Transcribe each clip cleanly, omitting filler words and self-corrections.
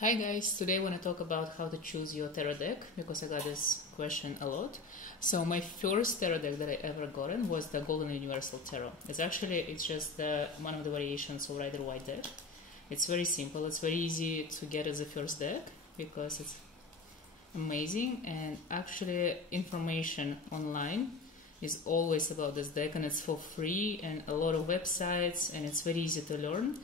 Hi guys, today I want to talk about how to choose your tarot deck because I got this question a lot. So my first tarot deck that I ever gotten was the Golden Universal Tarot. It's just one of the variations of Rider-Waite deck. It's very simple, it's very easy to get as a first deck because it's amazing, and actually information online is always about this deck and it's for free and a lot of websites, and it's very easy to learn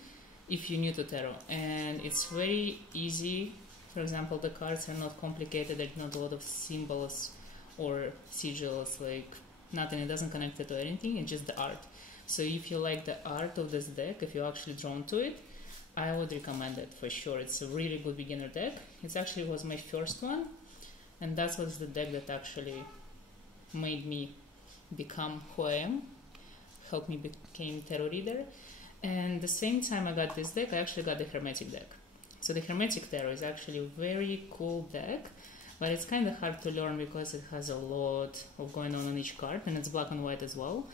if you're new to tarot, and it's very easy. For example, the cards are not complicated, there's not a lot of symbols or sigils, like nothing, it doesn't connect it to anything, it's just the art. So if you like the art of this deck, if you're actually drawn to it, I would recommend it for sure. It's a really good beginner deck. It actually was my first one, and that was the deck that actually made me become who I am, helped me become tarot reader. And the same time I got this deck, I actually got the Hermetic deck. So the Hermetic Tarot is actually a very cool deck, but it's kind of hard to learn because it has a lot of going on each card, and it's black and white as well.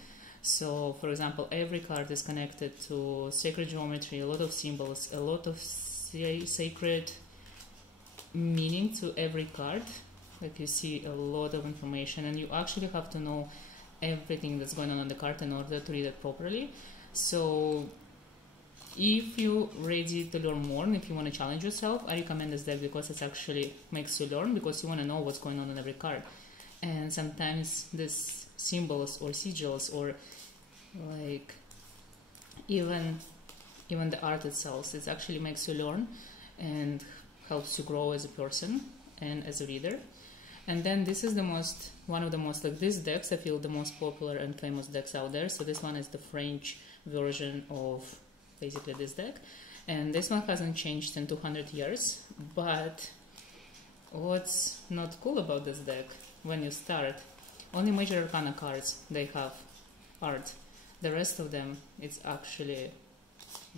So for example, every card is connected to sacred geometry, a lot of symbols, a lot of sacred meaning to every card. Like you see a lot of information, and you actually have to know everything that's going on the card in order to read it properly. So if you're ready to learn more and if you want to challenge yourself, I recommend this deck because it actually makes you learn, because you want to know what's going on in every card. And sometimes these symbols or sigils or like even the art itself, it actually makes you learn and helps you grow as a person and as a reader. And then this is one of the most, like these decks, I feel the most popular and famous decks out there. So this one is the French version of basically this deck. And this one hasn't changed in 200 years. But what's not cool about this deck, when you start, only major arcana cards, they have art. The rest of them, it's actually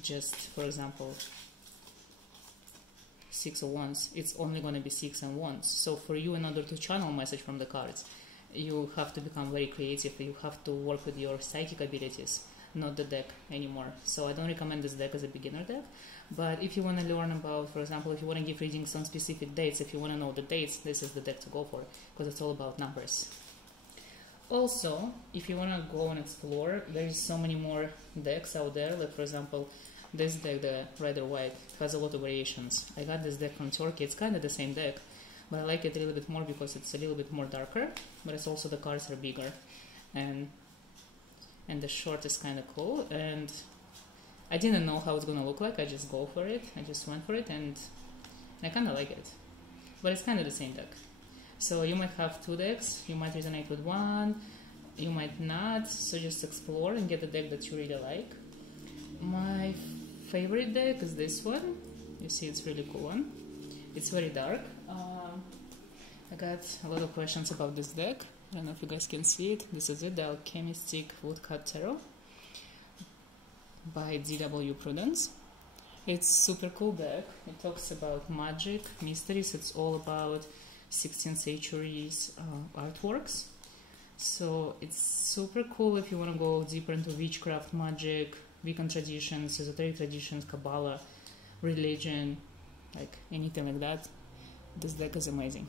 just, for example, 6 of Wands, it's only going to be 6 and Wands. So for you, in order to channel message from the cards, you have to become very creative. You have to work with your psychic abilities, not the deck anymore. So I don't recommend this deck as a beginner deck. But if you want to learn about, for example, if you want to give readings on specific dates, if you want to know the dates, this is the deck to go for, because it's all about numbers. Also, if you want to go and explore, there's so many more decks out there. Like for example, this deck, the Rider-Waite, has a lot of variations. I got this deck from Turkey. It's kind of the same deck, but I like it a little bit more because it's a little bit more darker, but it's also the cards are bigger, and the short is kind of cool. And I didn't know how it's gonna look like. I just go for it. I just went for it, and I kind of like it. But it's kind of the same deck. So you might have two decks. You might resonate with one. You might not. So just explore and get the deck that you really like. My favorite deck is this one. You see, it's a really cool one. It's very dark. I got a lot of questions about this deck. I don't know if you guys can see it. This is it, the Alchemistic Tarot by D.W. Prudence. It's super cool deck. It talks about magic, mysteries. It's all about 16th century's artworks. So it's super cool if you want to go deeper into witchcraft, magic, Wiccan traditions, esoteric traditions, Kabbalah, religion, like anything like that. This deck is amazing.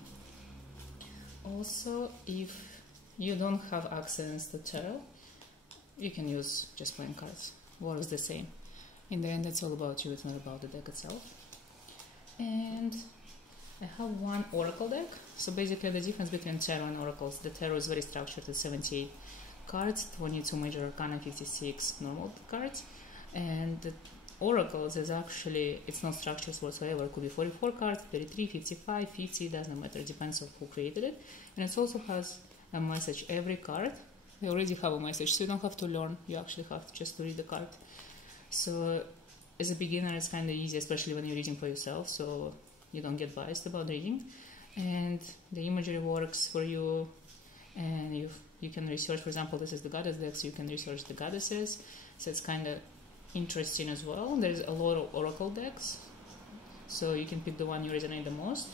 Also, if you don't have access to tarot, you can use just playing cards. Works the same. In the end, it's all about you, it's not about the deck itself. And I have one oracle deck. So basically the difference between tarot and oracles, the tarot is very structured, it's 78 cards, 22 major arcana, 56 normal cards, and the oracles is actually, it's not structured whatsoever. It could be 44 cards, 33, 55, 50, doesn't matter, it depends on who created it. And it also has a message. Every card, they already have a message, so you don't have to learn, you actually have to just to read the card. So as a beginner, it's kind of easy, especially when you're reading for yourself, so you don't get biased about reading. And the imagery works for you, and you can research. For example, this is the goddess deck, so you can research the goddesses, so it's kind of interesting as well. There's a lot of oracle decks, so you can pick the one you resonate the most.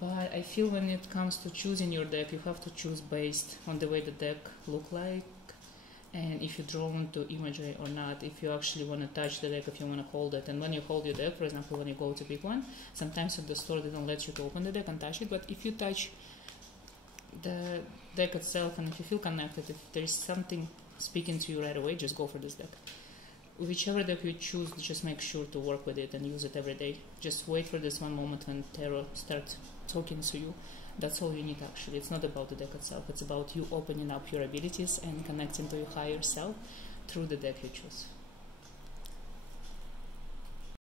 But I feel when it comes to choosing your deck, you have to choose based on the way the deck look like and if you're drawn to imagery or not, if you actually want to touch the deck, if you want to hold it. And when you hold your deck, for example, when you go to pick one, sometimes at the store they don't let you to open the deck and touch it, but if you touch the deck itself and if you feel connected, if there is something speaking to you right away, just go for this deck. Whichever deck you choose, just make sure to work with it and use it every day. Just wait for this one moment when tarot starts talking to you. That's all you need actually. It's not about the deck itself. It's about you opening up your abilities and connecting to your higher self through the deck you choose.